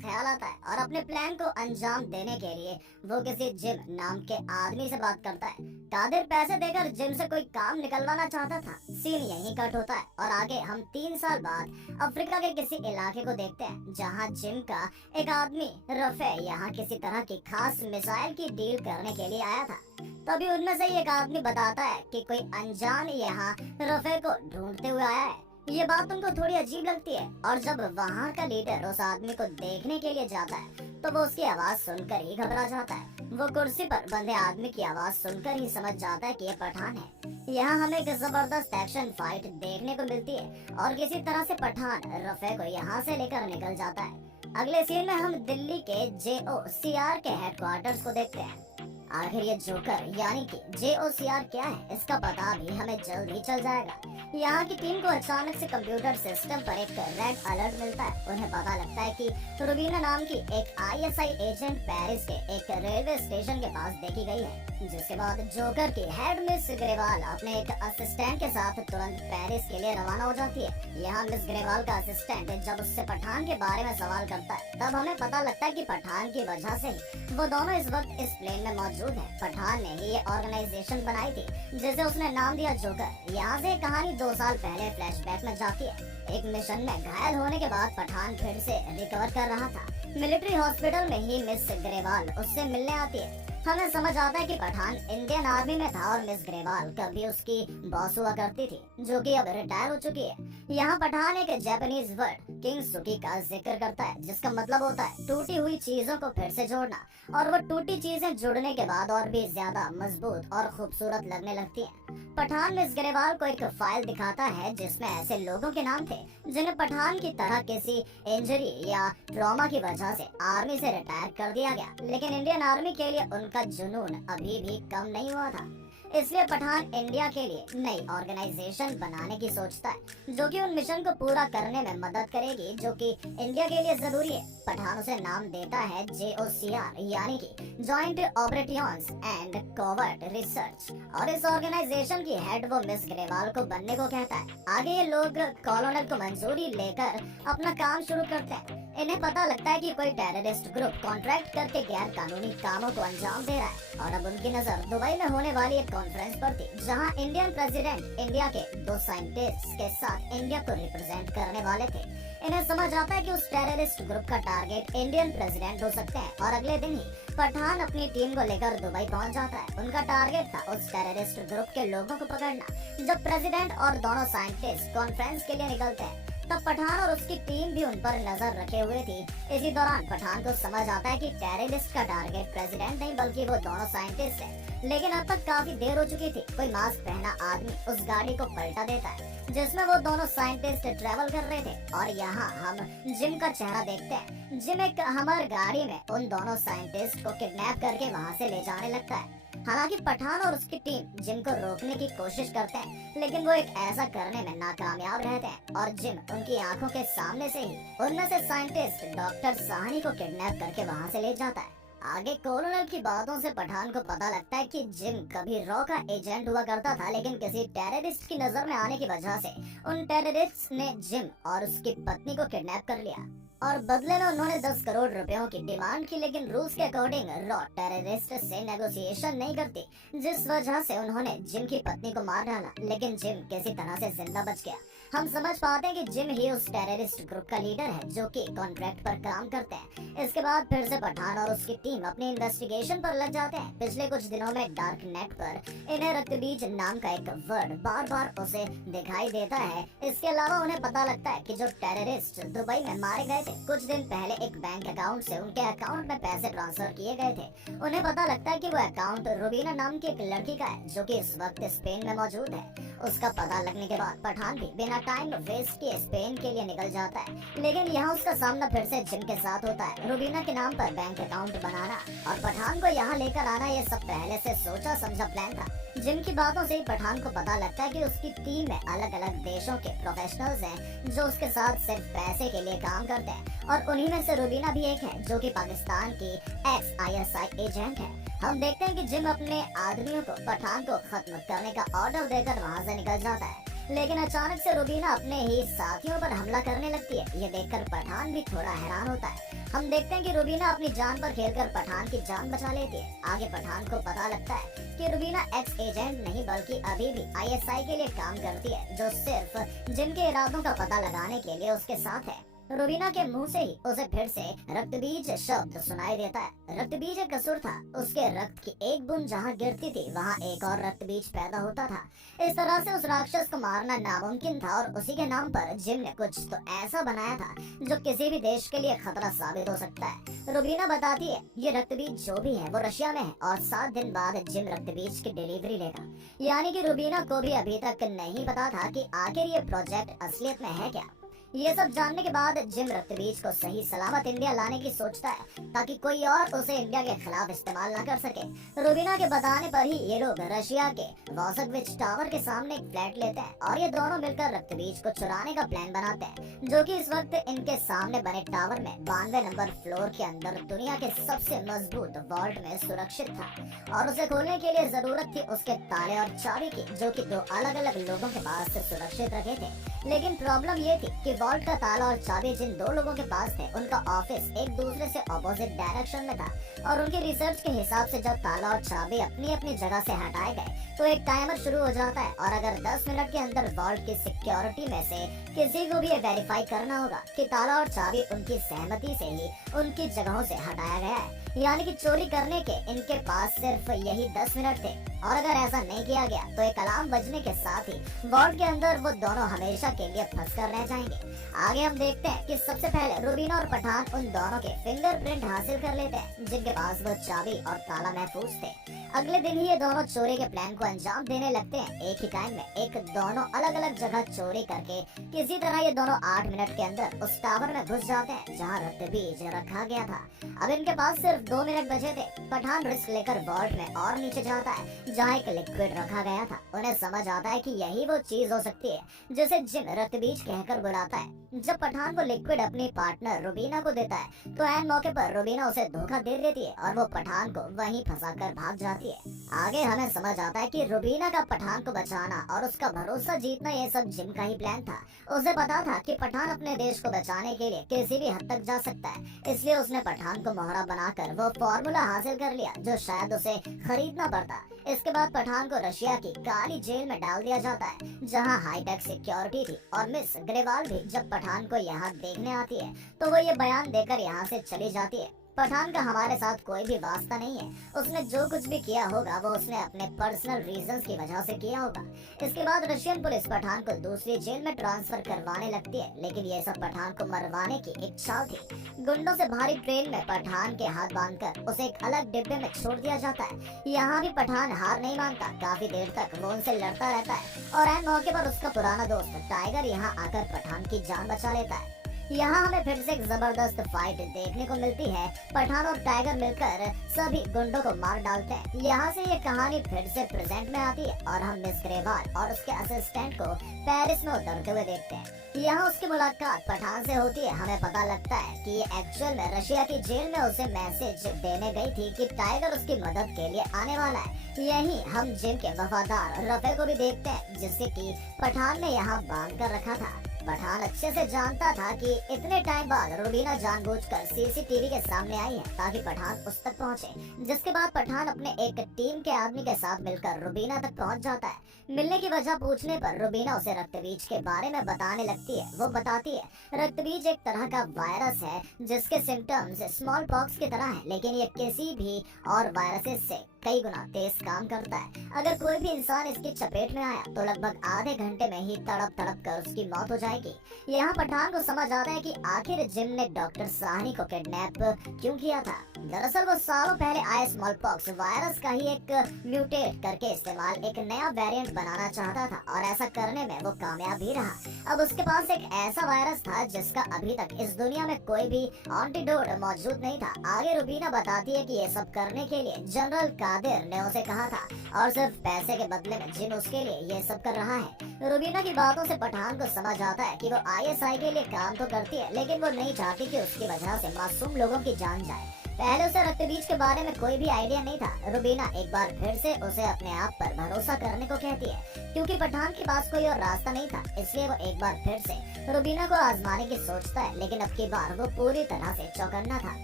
ख्याल आता है और अपने प्लान को अंजाम देने के लिए वो किसी जिम नाम के आदमी से बात करता है। कादिर पैसे देकर जिम से कोई काम निकलवाना चाहता था। सीन यहीं कट होता है और आगे हम 3 साल बाद अफ्रीका के किसी इलाके को देखते हैं जहाँ जिम का एक आदमी रफे यहाँ किसी तरह की खास मिसाइल की डील करने के लिए आया था। तभी उनमें से एक आदमी बताता है कि कोई अनजान यहाँ रफे को ढूंढते हुए आया है। ये बात उनको थोड़ी अजीब लगती है और जब वहाँ का लीडर उस आदमी को देखने के लिए जाता है तो वो उसकी आवाज सुनकर ही घबरा जाता है। वो कुर्सी पर बंधे आदमी की आवाज सुनकर ही समझ जाता है कि ये पठान है। यहाँ हमें एक जबरदस्त एक्शन फाइट देखने को मिलती है और किसी तरह से पठान रफे को यहाँ से लेकर निकल जाता है। अगले सीन में हम दिल्ली के JOCR के हेडक्वार्टर्स को देखते हैं। आखिर ये जोकर यानी कि JOCR क्या है, इसका पता भी हमें जल्द ही चल जाएगा। यहाँ की टीम को अचानक से कंप्यूटर सिस्टम पर एक रेड अलर्ट मिलता है। उन्हें पता लगता है कि रुबीना नाम की एक ISI एजेंट पेरिस के एक रेलवे स्टेशन के पास देखी गई है, जिसके बाद जोकर की हेड मिस ग्रेवाल अपने एक असिस्टेंट के साथ तुरंत पेरिस के लिए रवाना हो जाती है। यहाँ मिस ग्रेवाल का असिस्टेंट जब उससे पठान के बारे में सवाल करता है तब हमें पता लगता है कि पठान की वजह से ही वो दोनों इस वक्त इस प्लेन में मौजूद है। पठान ने ही ये ऑर्गेनाइजेशन बनाई थी जिसे उसने नाम दिया जोकर। यहाँ से कहानी 2 साल पहले फ्लैशबैक में जाती है। एक मिशन में घायल होने के बाद पठान फिर से रिकवर कर रहा था। मिलिट्री हॉस्पिटल में ही मिस ग्रेवाल उससे मिलने आती है। हमें समझ आता है कि पठान इंडियन आर्मी में था और मिस ग्रेवाल कभी उसकी बॉस हुआ करती थी, जो कि अब रिटायर हो चुकी है। यहाँ पठान एक जापानीज वर्ड किंग सुकी का जिक्र करता है, जिसका मतलब होता है टूटी हुई चीजों को फिर से जोड़ना, और वो टूटी चीजें जुड़ने के बाद और भी ज्यादा मजबूत और खूबसूरत लगने लगती हैं। पठान मिस ग्रेवाल को एक फाइल दिखाता है जिसमें ऐसे लोगों के नाम थे जिन्हें पठान की तरह किसी इंजरी या ट्रॉमा की वजह से आर्मी से रिटायर कर दिया गया, लेकिन इंडियन आर्मी के लिए उनका जुनून अभी भी कम नहीं हुआ था। इसलिए पठान इंडिया के लिए नई ऑर्गेनाइजेशन बनाने की सोचता है जो कि उन मिशन को पूरा करने में मदद करेगी जो कि इंडिया के लिए जरूरी है। पठान उसे नाम देता है JOCR यानी कि joint operatives and covert research, और इस ऑर्गेनाइजेशन की हेड वो मिस ग्रेवाल को बनने को कहता है। आगे ये लोग कॉलोनल को मंजूरी लेकर अपना काम शुरू करते हैं। इन्हें पता लगता है कि कोई टेररिस्ट ग्रुप कॉन्ट्रैक्ट करके गैर कानूनी कामों को अंजाम दे रहा है और अब उनकी नजर दुबई में होने वाली एक कॉन्फ्रेंस पर थी जहां इंडियन प्रेसिडेंट इंडिया के 2 साइंटिस्ट के साथ इंडिया को रिप्रेजेंट करने वाले थे। इन्हें समझ आता है कि उस टेररिस्ट ग्रुप का टारगेट इंडियन प्रेसिडेंट हो सकते हैं और अगले दिन ही पठान अपनी टीम को लेकर दुबई पहुंच जाता है। उनका टारगेट था उस टेररिस्ट ग्रुप के लोगों को पकड़ना। जब प्रेसिडेंट और दोनों साइंटिस्ट कॉन्फ्रेंस के लिए निकलते हैं तब पठान और उसकी टीम भी उन पर नजर रखे हुए थी। इसी दौरान पठान को समझ आता है कि टेररिस्ट का टारगेट प्रेसिडेंट नहीं बल्कि वो दोनों साइंटिस्ट हैं। लेकिन अब तक काफी देर हो चुकी थी। कोई मास्क पहना आदमी उस गाड़ी को पलटा देता है जिसमें वो दोनों साइंटिस्ट ट्रेवल कर रहे थे, और यहाँ हम जिम का चेहरा देखते हैं। जिम एक हमर गाड़ी में उन दोनों साइंटिस्ट को किडनैप करके वहाँ से ले जाने लगता है। हालांकि पठान और उसकी टीम जिम को रोकने की कोशिश करते हैं, लेकिन वो एक ऐसा करने में नाकामयाब रहते हैं और जिम उनकी आंखों के सामने से ही उनमें से साइंटिस्ट डॉक्टर साहनी को किडनैप करके वहाँ से ले जाता है। आगे कॉलोनल की बातों से पठान को पता लगता है कि जिम कभी रॉ का एजेंट हुआ करता था, लेकिन किसी टेररिस्ट की नजर में आने की वजह से उन टेररिस्ट ने जिम और उसकी पत्नी को किडनैप कर लिया और बदले में उन्होंने 10 करोड़ रुपयों की डिमांड की। लेकिन रूल्स के अकॉर्डिंग रॉ टेररिस्ट से नेगोशिएशन नहीं करती, जिस वजह से उन्होंने जिम की पत्नी को मार डाला, लेकिन जिम किसी तरह से जिंदा बच गया। हम समझ पाते हैं कि जिम ही उस टेररिस्ट ग्रुप का लीडर है जो कि कॉन्ट्रैक्ट पर काम करते हैं। इसके बाद फिर से पठान और उसकी टीम अपनी इन्वेस्टिगेशन पर लग जाते हैं। पिछले कुछ दिनों में डार्क नेट पर इन्हें रक्तबीज नाम का एक वर्ड बार बार उसे दिखाई देता है। इसके अलावा उन्हें पता लगता है कि जो टेररिस्ट दुबई में मारे गए थे कुछ दिन पहले एक बैंक अकाउंट से उनके अकाउंट में पैसे ट्रांसफर किए गए थे। उन्हें पता लगता है कि वो अकाउंट रुबीना नाम की एक लड़की का है जो कि इस वक्त स्पेन में मौजूद है। उसका पता लगने के बाद पठान भी बिना टाइम वेस्ट किए स्पेन के लिए निकल जाता है, लेकिन यहाँ उसका सामना फिर से जिम के साथ होता है। रुबीना के नाम पर बैंक अकाउंट बनाना और पठान को यहाँ लेकर आना, ये सब पहले से सोचा समझा प्लान था। जिम की बातों से ही पठान को पता लगता है कि उसकी टीम में अलग अलग देशों के प्रोफेशनल्स हैं जो उसके साथ सिर्फ पैसे के लिए काम करते हैं, और उन्हीं में से रुबीना भी एक है जो कि पाकिस्तान की एक्स ISI एजेंट है। हम देखते हैं कि जिम अपने आदमियों को पठान को खत्म करने का ऑर्डर देकर वहाँ से निकल जाता है, लेकिन अचानक से रुबीना अपने ही साथियों पर हमला करने लगती है। ये देखकर पठान भी थोड़ा हैरान होता है। हम देखते हैं कि रुबीना अपनी जान पर खेलकर पठान की जान बचा लेती है। आगे पठान को पता लगता है कि रुबीना एक्स एजेंट नहीं बल्कि अभी भी आईएसआई के लिए काम करती है, जो सिर्फ जिम के इरादों का पता लगाने के लिए उसके साथ है। रुबीना के मुंह से ही उसे फिर से रक्तबीज शब्द सुनाई देता है। रक्तबीज एक कसूर था। उसके रक्त की एक बूंद जहाँ गिरती थी वहाँ एक और रक्तबीज पैदा होता था। इस तरह से उस राक्षस को मारना नामुमकिन था और उसी के नाम पर जिम ने कुछ तो ऐसा बनाया था जो किसी भी देश के लिए खतरा साबित हो सकता है। रुबीना बताती है ये रक्तबीज जो भी है वो रशिया में है और 7 दिन बाद जिम रक्तबीज की डिलीवरी लेगा। यानी कि रुबीना को भी अभी तक नहीं पता था कि आखिर ये प्रोजेक्ट असलियत में है क्या। ये सब जानने के बाद जिम रक्तबीज को सही सलामत इंडिया लाने की सोचता है ताकि कोई और उसे इंडिया के खिलाफ इस्तेमाल न कर सके। रुबीना के बताने पर ही ये लोग रशिया के वॉसकविच टावर के सामने एक फ्लैट लेते हैं और ये दोनों मिलकर रक्तबीज को चुराने का प्लान बनाते हैं, जो कि इस वक्त इनके सामने बने टावर में 92 नंबर फ्लोर के अंदर दुनिया के सबसे मजबूत वॉल्ट में सुरक्षित था और उसे खोलने के लिए जरूरत थी उसके ताले और चाबी की, जो कि 2 अलग अलग लोगों के पास सुरक्षित रखे थे। लेकिन प्रॉब्लम ये थी कि वॉल्ट का ताला और चाबी जिन 2 लोगों के पास थे उनका ऑफिस एक दूसरे से ऑपोजिट डायरेक्शन में था और उनके रिसर्च के हिसाब से जब ताला और चाबी अपनी अपनी जगह से हटाए गए तो एक टाइमर शुरू हो जाता है और अगर 10 मिनट के अंदर वॉल्ट की सिक्योरिटी में से किसी को भी ये वेरीफाई करना होगा कि ताला और चाबी उनकी सहमति से ही उनकी जगहों से हटाया गया है। यानी कि चोरी करने के इनके पास सिर्फ यही 10 मिनट थे और अगर ऐसा नहीं किया गया तो एक अलार्म बजने के साथ ही वॉल्ट के अंदर वो दोनों हमेशा के लिए फंस कर रह जाएंगे। आगे हम देखते हैं कि सबसे पहले रुबीना और पठान उन दोनों के फिंगरप्रिंट हासिल कर लेते हैं जिनके पास वो चाबी और ताला महफूज थे। अगले दिन ही ये दोनों चोरी के प्लान को अंजाम देने लगते हैं। एक ही टाइम में एक दोनों अलग अलग जगह चोरी करके किसी तरह ये दोनों 8 मिनट के अंदर उस टावर में घुस जाते हैं जहाँ रक्तबीज रखा गया था। अब इनके पास सिर्फ 2 मिनट बचे थे। पठान रिस्क लेकर वॉल्ट में और नीचे जाता है जहाँ एक लिक्विड रखा गया था। उन्हें समझ आता है कि यही वो चीज हो सकती है जिसे जिम रक्तबीज कहकर बुलाता है। जब पठान को लिक्विड अपनी पार्टनर रुबीना को देता है तो ऐन मौके पर रुबीना उसे धोखा दे देती है और वो पठान को वहीं फंसाकर भाग जाती है। आगे हमें समझ आता है कि रुबीना का पठान को बचाना और उसका भरोसा जीतना ये सब जिम का ही प्लान था। उसे पता था कि पठान अपने देश को बचाने के लिए किसी भी हद तक जा सकता है, इसलिए उसने पठान को मोहरा बनाकर वो फॉर्मूला हासिल कर लिया जो शायद उसे खरीदना पड़ता। इसके बाद पठान को रशिया की काली जेल में डाल दिया जाता है जहां हाईटेक सिक्योरिटी थी और मिस ग्रेवाल भी जब पठान को यहाँ देखने आती है तो वो ये बयान देकर यहाँ से चली जाती है। पठान का हमारे साथ कोई भी वास्ता नहीं है। उसने जो कुछ भी किया होगा वो उसने अपने पर्सनल रीजंस की वजह से किया होगा। इसके बाद रशियन पुलिस पठान को दूसरी जेल में ट्रांसफर करवाने लगती है, लेकिन ये सब पठान को मरवाने की एक चाल थी। गुंडों से भारी ट्रेन में पठान के हाथ बांधकर उसे एक अलग डिब्बे में छोड़ दिया जाता है। यहाँ भी पठान हार नहीं मानता। काफी देर तक वो उनसे लड़ता रहता है और ऐन मौके पर उसका पुराना दोस्त टाइगर यहाँ आकर पठान की जान बचा लेता है। यहाँ हमें फिर से एक जबरदस्त फाइट देखने को मिलती है। पठान और टाइगर मिलकर सभी गुंडों को मार डालते हैं। यहाँ से ये कहानी फिर से प्रेजेंट में आती है और हम मिस ग्रेवाल और उसके असिस्टेंट को पेरिस में उतरते हुए देखते हैं। यहाँ उसकी मुलाकात पठान से होती है। हमें पता लगता है कि ये एक्चुअल में रशिया की जेल में उसे मैसेज देने गई थी कि टाइगर उसकी मदद के लिए आने वाला है। यही हम जिम के वफादार रफे को भी देखते हैं जिसे कि पठान ने यहाँ बांध कर रखा था। पठान अच्छे से जानता था कि इतने टाइम बाद रुबीना जानबूझकर सीसीटीवी के सामने आई है ताकि पठान उस तक पहुंचे, जिसके बाद पठान अपने एक टीम के आदमी के साथ मिलकर रुबीना तक पहुंच जाता है। मिलने की वजह पूछने पर रुबीना उसे रक्तबीज के बारे में बताने लगती है। वो बताती है रक्तबीज एक तरह का वायरस है जिसके सिम्टम्स स्मॉल पॉक्स की तरह है, लेकिन ये किसी भी और वायरसेस से कई गुना तेज काम करता है। अगर कोई भी इंसान इसकी चपेट में आया तो लगभग आधे घंटे में ही तड़प तड़प कर उसकी मौत हो जाएगी। यहाँ पठान को समझ आता है कि आखिर जिम ने डॉक्टर साहनी को किडनैप क्यों किया था। दरअसल वो सालों पहले आए स्मॉल पॉक्स वायरस का ही एक म्यूटेट करके इस्तेमाल एक नया वेरिएंट बनाना चाहता था और ऐसा करने में वो कामयाब भी रहा। अब उसके पास एक ऐसा वायरस था जिसका अभी तक इस दुनिया में कोई भी एंटीडोट मौजूद नहीं था। आगे रुबीना बताती है कि ये सब करने के लिए जनरल कादिर ने उसे कहा था और सिर्फ पैसे के बदले में जिम उसके लिए ये सब कर रहा है। रुबीना की बातों से पठान को समझ आता है कि वो आईएसआई के लिए काम तो करती है, लेकिन वो नहीं चाहती कि उसकी वजह से मासूम लोगों की जान जाए। पहले उसे रक्तबीज के बारे में कोई भी आइडिया नहीं था। रुबीना एक बार फिर से उसे अपने आप पर भरोसा करने को कहती है। क्योंकि पठान के पास कोई और रास्ता नहीं था, इसलिए वो एक बार फिर से रुबीना को आजमाने की सोचता है, लेकिन अब की बार वो पूरी तरह से चौकन्ना था।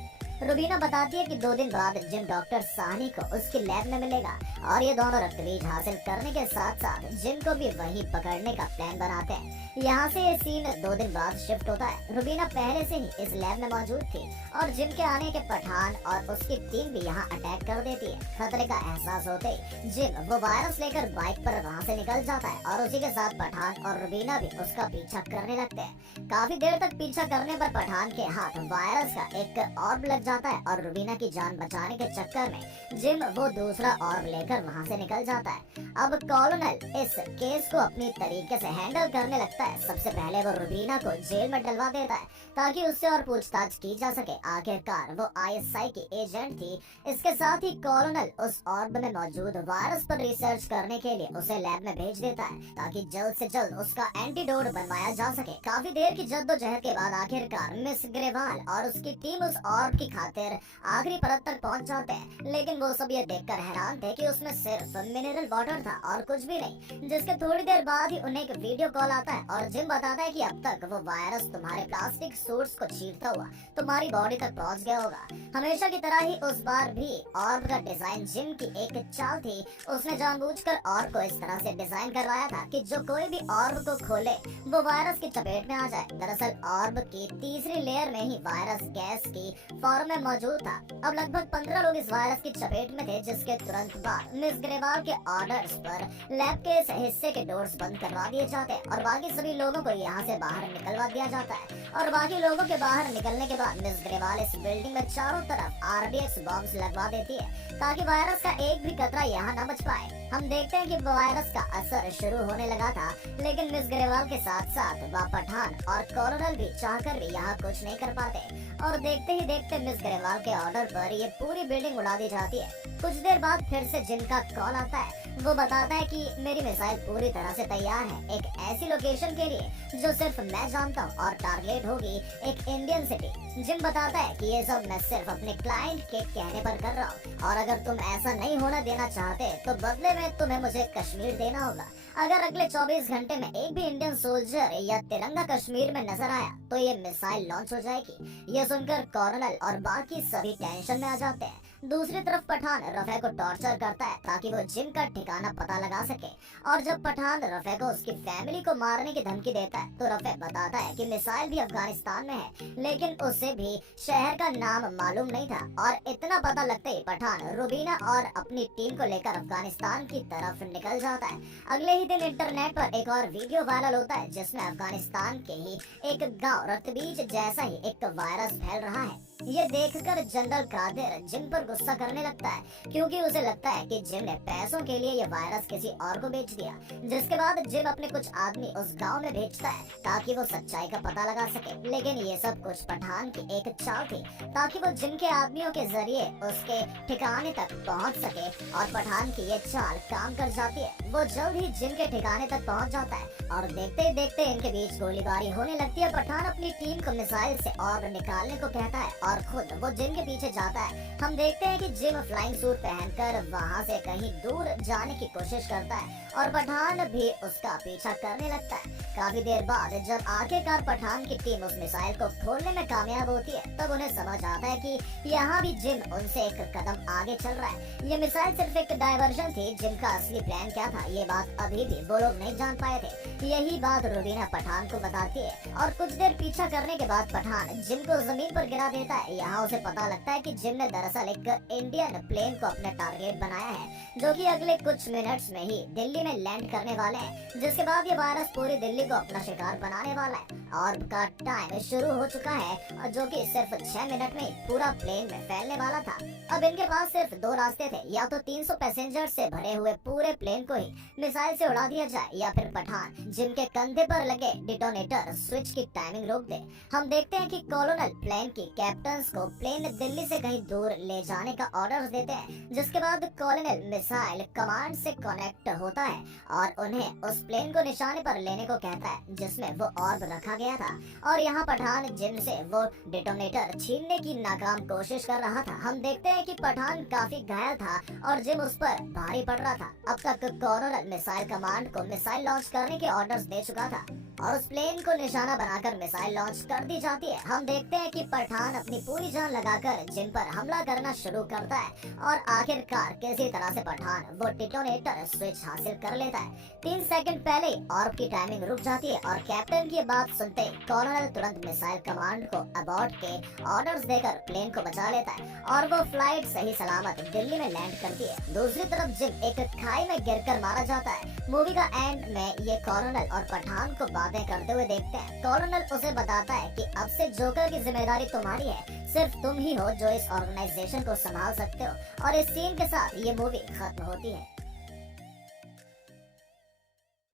रुबीना बताती है कि 2 दिन बाद जिम डॉक्टर साहनी को उसकी लैब में मिलेगा और ये दोनों रक्तबीज हासिल करने के साथ साथ जिम को भी वहीं पकड़ने का प्लान बनाते हैं। यहाँ से ये सीन 2 दिन बाद शिफ्ट होता है। रुबीना पहले से ही इस लैब में मौजूद थी और जिम के आने के पठान और उसकी टीम भी यहाँ अटैक कर देती है। खतरे का एहसास होते ही जिम वो वायरस लेकर बाइक पर वहाँ से निकल जाता है और उसी के साथ पठान और रुबीना भी उसका पीछा करने लगते हैं। काफी देर तक पीछा करने पर पठान के हाथ वायरस का एक ऑर्ब लग जाता है और रुबीना की जान बचाने के चक्कर में जिम वो दूसरा ऑर्ब लेकर वहाँ से निकल जाता है। अब कॉलोनल इस केस को अपनी तरीके से हैंडल करने लगता है। सबसे पहले वो रुबीना को जेल में डलवा देता है ताकि उससे और पूछताछ की जा सके। आखिरकार वो आईएसआई की एजेंट थी। इसके साथ ही कॉलोनल उस ऑर्ब में मौजूद वायरस पर रिसर्च करने के लिए उसे लैब में भेज देता है ताकि जल्द से जल्द उसका एंटीडोट बनवाया जा सके। काफी देर की जद्दोजहद के बाद आखिरकार मिस ग्रेवाल और उसकी टीम उस ऑर्ब की खातिर आखिरी परत तक पहुंच जाते हैं, लेकिन वो सब ये देखकर हैरान थे कि उसमें सिर्फ मिनरल वाटर था और कुछ भी नहीं। जिसके थोड़ी देर बाद ही उन्हें एक वीडियो कॉल आता है और जिम बताता है कि अब तक वो वायरस तुम्हारे प्लास्टिक सूट्स को चीरता हुआ तुम्हारी बॉडी तक पहुंच गया होगा। हमेशा की तरह ही उस बार भी ऑर्ब का डिजाइन जिम की एक चाल थी। उसने जानबूझकर ऑर्ब को इस तरह से डिजाइन करवाया था कि जो कोई भी ऑर्ब को खोले वो वायरस की चपेट में आ जाए। दरअसल ऑर्ब की तीसरी लेयर में ही वायरस गैस की फॉर्म में मौजूद था। अब लगभग 15 लोग इस वायरस की चपेट में थे, जिसके तुरंत बाद मिस ग्रेवाल के ऑर्डर्स पर लैब के इस हिस्से के डोर्स बंद करवा दिए जाते हैं और बाकी सभी लोगों को यहाँ से बाहर निकलवा दिया जाता है। और बाकी लोगों के बाहर निकलने के बाद मिस ग्रेवाल इस बिल्डिंग में चारों तरफ आरडीएक्स बॉम्ब्स लगवा देती है ताकि वायरस का एक भी कतरा यहाँ न बच पाए। हम देखते हैं कि वायरस का असर शुरू होने लगा था, लेकिन मिस ग्रेवाल के साथ साथ वह पठान और कॉलोनल भी चाहकर भी यहाँ कुछ नहीं कर पाते और देखते ही देखते मिस ग्रेवाल के ऑर्डर पर ये पूरी बिल्डिंग उड़ा दी जाती है। कुछ देर बाद फिर से जिम का कॉल आता है। वो बताता है कि मेरी मिसाइल पूरी तरह से तैयार है, एक ऐसी लोकेशन के लिए जो सिर्फ मैं जानता हूँ और टारगेट होगी एक इंडियन सिटी। जिम बताता है कि ये सब मैं सिर्फ अपने क्लाइंट के कहने पर कर रहा हूँ और अगर तुम ऐसा नहीं होना देना चाहते तो बदले में तुम्हें मुझे कश्मीर देना होगा। अगर अगले 24 घंटे में एक भी इंडियन सोल्जर या तिरंगा कश्मीर में नजर आया तो ये मिसाइल लॉन्च हो जाएगी। ये सुनकर कॉलोनल और बाकी सभी टेंशन में आ जाते हैं। दूसरी तरफ पठान रफे को टॉर्चर करता है ताकि वो जिम का ठिकाना पता लगा सके और जब पठान रफे को उसकी फैमिली को मारने की धमकी देता है तो रफे बताता है कि मिसाइल भी अफगानिस्तान में है, लेकिन उसे भी शहर का नाम मालूम नहीं था। और इतना पता लगते ही पठान रुबीना और अपनी टीम को लेकर अफगानिस्तान की तरफ निकल जाता है। अगले ही दिन इंटरनेट पर एक और वीडियो वायरल होता है जिसमें अफगानिस्तान के ही एक गाँव रक्तबीज जैसा ही एक वायरस फैल रहा है। ये देखकर जनरल कादिर जिम पर गुस्सा करने लगता है क्योंकि उसे लगता है कि जिम ने पैसों के लिए ये वायरस किसी और को बेच दिया। जिसके बाद जिम अपने कुछ आदमी उस गांव में भेजता है ताकि वो सच्चाई का पता लगा सके, लेकिन ये सब कुछ पठान की एक चाल थी ताकि वो जिम के आदमियों के जरिए उसके ठिकाने तक पहुंच सके और पठान की ये चाल काम कर जाती है। वो जल्द ही जिम के ठिकाने तक पहुंच जाता है और देखते ही देखते इनके बीच गोलीबारी होने लगती है। पठान अपनी टीम को मिसाइल से और निकालने को कहता है और खुद वो जिम के पीछे जाता है। हम देखते हैं कि जिम फ्लाइंग सूट पहनकर वहाँ से कहीं दूर जाने की कोशिश करता है और पठान भी उसका पीछा करने लगता है। काफी देर बाद जब आखिरकार पठान की टीम उस मिसाइल को खोलने में कामयाब होती है तब उन्हें समझ आता है कि यहाँ भी जिम उनसे एक कदम आगे चल रहा है। ये मिसाइल सिर्फ एक डायवर्जन थी, जिम का असली प्लान क्या था ये बात अभी भी वो लोग नहीं जान पाए थे। यही बात रुबीना पठान को बताती है और कुछ देर पीछा करने के बाद पठान जिम को जमीन पर गिरा देता है। यहाँ उसे पता लगता है कि जिम ने दरअसल एक इंडियन प्लेन को अपना टारगेट बनाया है जो कि अगले कुछ मिनट्स में ही दिल्ली में लैंड करने वाले हैं, जिसके बाद ये वायरस पूरी दिल्ली को अपना शिकार बनाने वाला है। और का टाइम शुरू हो चुका है जो कि सिर्फ 6 मिनट में पूरा प्लेन में फैलने वाला था। अब इनके पास सिर्फ 2 रास्ते थे, या तो 300 पैसेंजर से भरे हुए पूरे प्लेन को ही मिसाइल से उड़ा दिया जाए या फिर पठान जिम के कंधे पर लगे डिटोनेटर स्विच की टाइमिंग रोक दे। हम देखते हैं कि कॉलोनल प्लेन की कैप्टन को प्लेन दिल्ली से कहीं दूर ले जाने का ऑर्डर देते हैं, जिसके बाद कॉलोनल मिसाइल कमांड से कनेक्ट होता है और उन्हें उस प्लेन को निशाने पर लेने को कहता रहता है जिसमें वो ऑर्ब रखा गया था और यहाँ पठान जिम से वो डिटोनेटर छीनने की नाकाम कोशिश कर रहा था। हम देखते हैं कि पठान काफी घायल था और जिम उस पर भारी पड़ रहा था। अब तक कॉर्नल मिसाइल कमांड को मिसाइल लॉन्च करने के ऑर्डर्स दे चुका था और उस प्लेन को निशाना बनाकर मिसाइल लॉन्च कर दी जाती है। हम देखते हैं कि पठान अपनी पूरी जान लगाकर जिम पर हमला करना शुरू करता है और आखिरकार किसी तरह से पठान वो डिटोनेटर स्विच हासिल कर लेता है। 3 सेकंड पहले ऑर्ब की टाइमिंग रुक जाती है और कैप्टन की बात सुनते कॉर्नल तुरंत मिसाइल कमांड को अबॉर्ट के ऑर्डर्स देकर प्लेन को बचा लेता है और वो फ्लाइट सही सलामत दिल्ली में लैंड करती है। दूसरी तरफ जिम एक खाई में गिरकर मारा जाता है। मूवी का एंड में ये कॉर्नल और पठान को बातें करते हुए देखते हैं। कॉर्नल उसे बताता है कि अब से जोकर की जिम्मेदारी तुम्हारी है, सिर्फ तुम ही हो जो इस ऑर्गेनाइजेशन को संभाल सकते हो। और इस सीन के साथ ये मूवी खत्म होती है।